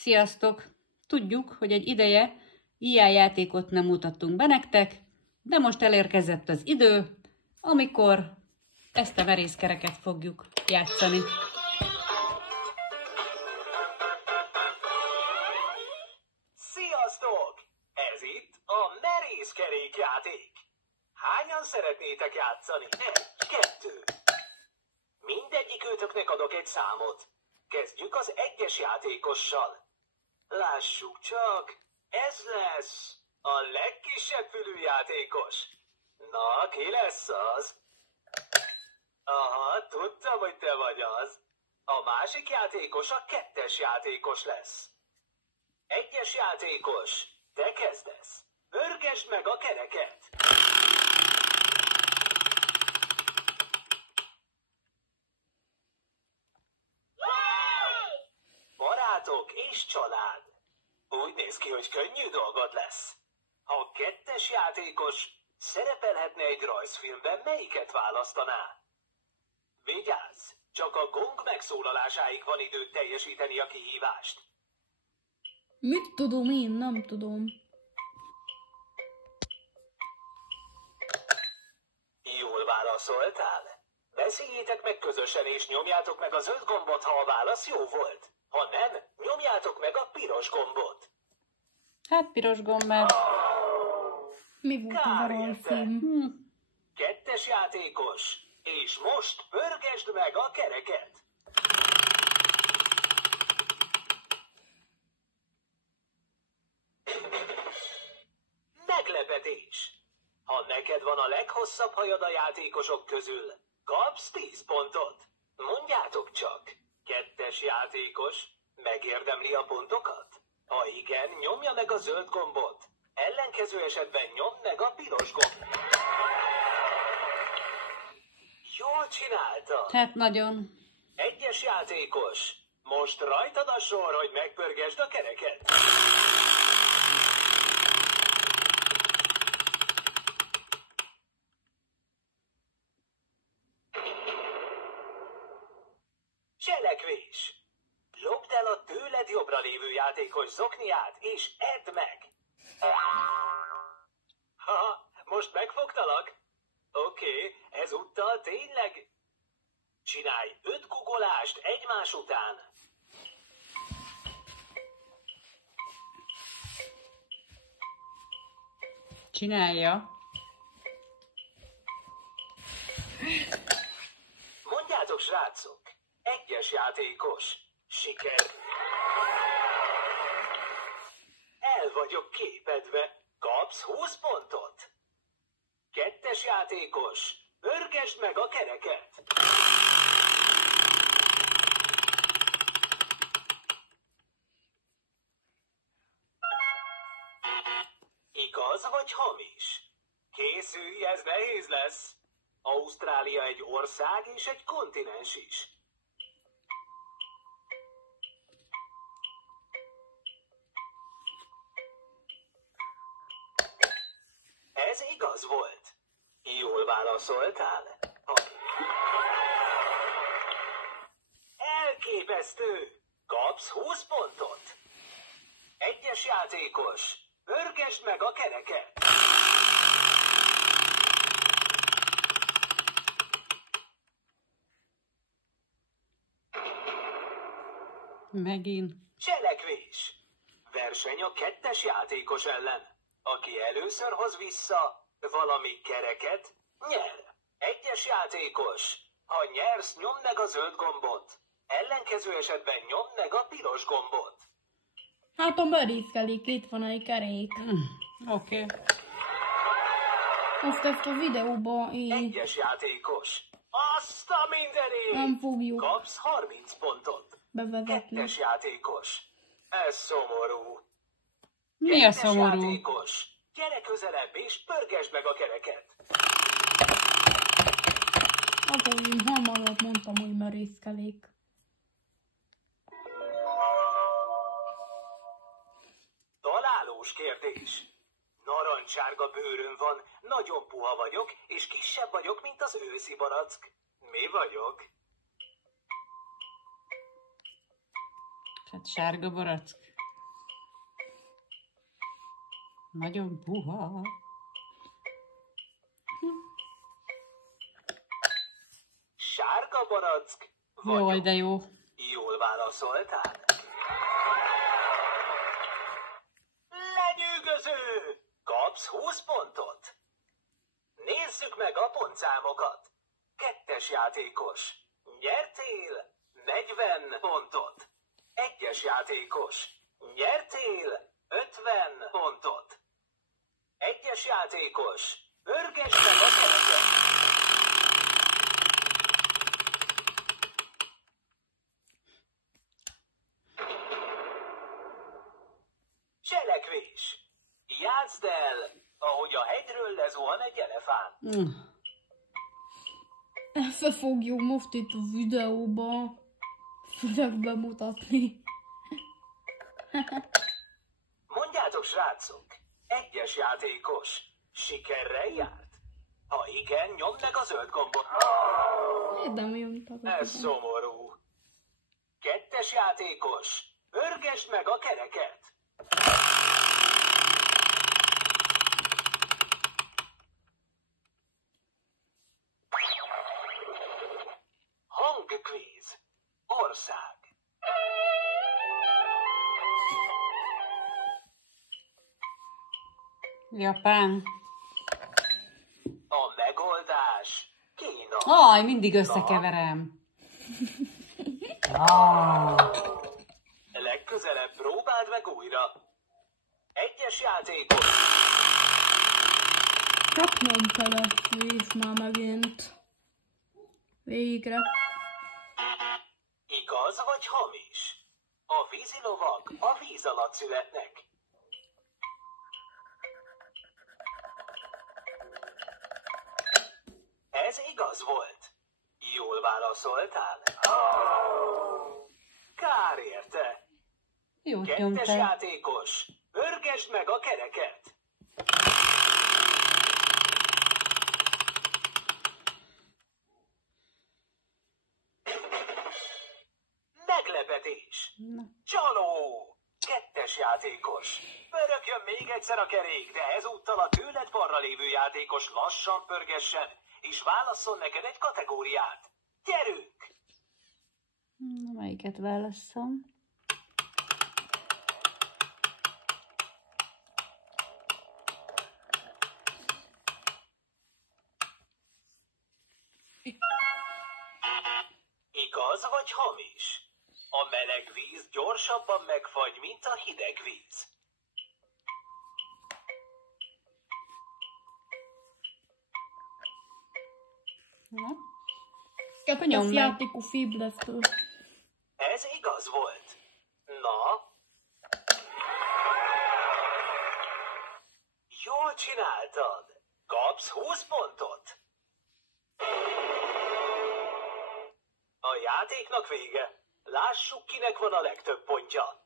Sziasztok! Tudjuk, hogy egy ideje ilyen játékot nem mutattunk be nektek, de most elérkezett az idő, amikor ezt a merészkereket fogjuk játszani. Sziasztok! Ez itt a merészkerékjáték. Hányan szeretnétek játszani? 1, 2. Mindegyikőtöknek adok egy számot. Kezdjük az egyes játékossal. Lássuk csak, ez lesz a legkisebb fülű játékos. Na, ki lesz az? Aha, tudtam, hogy te vagy az. A másik játékos a 2-es játékos lesz. 1-es játékos, te kezdesz. Pörgesd meg a kereket. Barátok és család. Úgy néz ki, hogy könnyű dolgod lesz. Ha 2-es játékos szerepelhetne egy rajzfilmben, melyiket választaná? Vigyázz! Csak a gong megszólalásáig van időt teljesíteni a kihívást. Mit tudom én? Nem tudom. Jól válaszoltál. Beszéljétek meg közösen és nyomjátok meg a zöld gombot, ha a válasz jó volt. Ha nem, nyomjátok meg a piros gombot. Hát piros gomb, mert... Mi volt az a rajzfilm? 2-es játékos. És most pörgesd meg a kereket. Meglepetés! Ha neked van a leghosszabb hajad a játékosok közül, kapsz 10 pontot. Mondjátok csak, 2-es játékos megérdemli a pontokat? Ha igen, nyomja meg a zöld gombot. Ellenkező esetben nyomd meg a piros gombot. Jól csinálta. Hát nagyon. 1-es játékos, most rajtad a sor, hogy megpörgesd a kereket. Cselekvés! Lopd el a tőled jobbra lévő játékos zokniát, és edd meg! Ha, most megfogtalak? Oké, ezúttal tényleg... Csinálj 5 guggolást egymás után. Csinálja. Mondjátok, srácok, 1-es játékos. Siker. El vagyok képedve. Kapsz 20 pontot. 2-es játékos. Pörgesd meg a kereket. Igaz vagy hamis? Készülj, ez nehéz lesz. Ausztrália egy ország és egy kontinens is. Ez igaz volt. Jól válaszoltál. Elképesztő! Kapsz 20 pontot. 1-es játékos. Pörgesd meg a kereket. Megint. Cselekvés. Verseny a 2-es játékos ellen. Aki először hoz vissza valami kereket, nyer. 1-es játékos. Ha nyersz, nyomd meg a zöld gombot. Ellenkező esetben nyomd meg a piros gombot. Hát a merészkelék, itt van egy kerék. Oké. Azt ezt a videóba 1-es játékos. Azt a mindenét! nem fogjuk Kapsz 30 pontot. bevezetni. 2-es játékos. Ez szomorú. Mi a 2-es szomorú? játékos. Gyere közelebb és pörgesd meg a kereket. Akkor én hamarabb mondtam, hogy merészkelék. Találós kérdés. Narancsárga bőröm van, nagyon puha vagyok, és kisebb vagyok, mint az őszi barack. Mi vagyok? Hát sárga barack. Nagyon puha. Sárga barack vagyok. Jaj, de jó. Jól válaszoltál? Lenyűgöző! Kapsz 20 pontot. Nézzük meg a pontszámokat. 2-es játékos. Nyertél 40 pontot. 1-es játékos. Nyertél 50 pontot. 1-es játékos. Pörgesd meg a kereket. Cselekvés. Játszd el, ahogy a hegyről lezuhan egy elefánt. Ezt fogjuk most itt a videóban főleg bemutatni. Mondjátok, srácok, 1-es játékos sikerrel járt? Ha igen, nyomd meg a zöld gombot. Nem jön. Ez szomorú. 2-es játékos, pörgesd meg a kereket. Hangkvíz. Ország. Japán. A megoldás Kína. Aj, mindig összekeverem. Legközelebb próbáld meg újra. 1-es játékos. Csak nem telepvés már megint. Végre. Igaz vagy hamis? A vízilovak a víz alatt születnek. Ez igaz volt. Jól válaszoltál. Kár érte. Jót 2-es nyomtál. játékos. Pörgesd meg a kereket. Meglepetés. Csaló. 2-es játékos. Pörögjön még egyszer a kerék, de ezúttal a tőled balra lévő játékos lassan pörgessen, és válasszon neked egy kategóriát. Gyerünk! Melyiket válasszom? Igaz vagy hamis? A meleg víz gyorsabban megfagy, mint a hideg víz. Na? Kettes nyomd meg. játékú fibletől. Ez igaz volt. Na? Jól csináltad. Kapsz 20 pontot. A játéknak vége. Lássuk, kinek van a legtöbb pontja.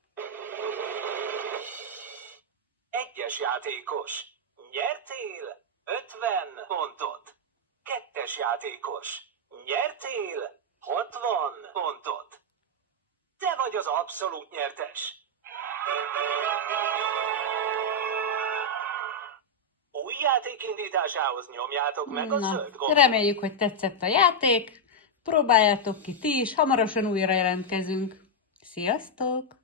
1-es játékos. Nyertél 50 pontot. 2-es játékos. Nyertél 60 pontot. Te vagy az abszolút nyertes. Új játék indításához nyomjátok meg a zöld gombot. Reméljük, hogy tetszett a játék. Próbáljátok ki ti is, hamarosan újra jelentkezünk. Sziasztok!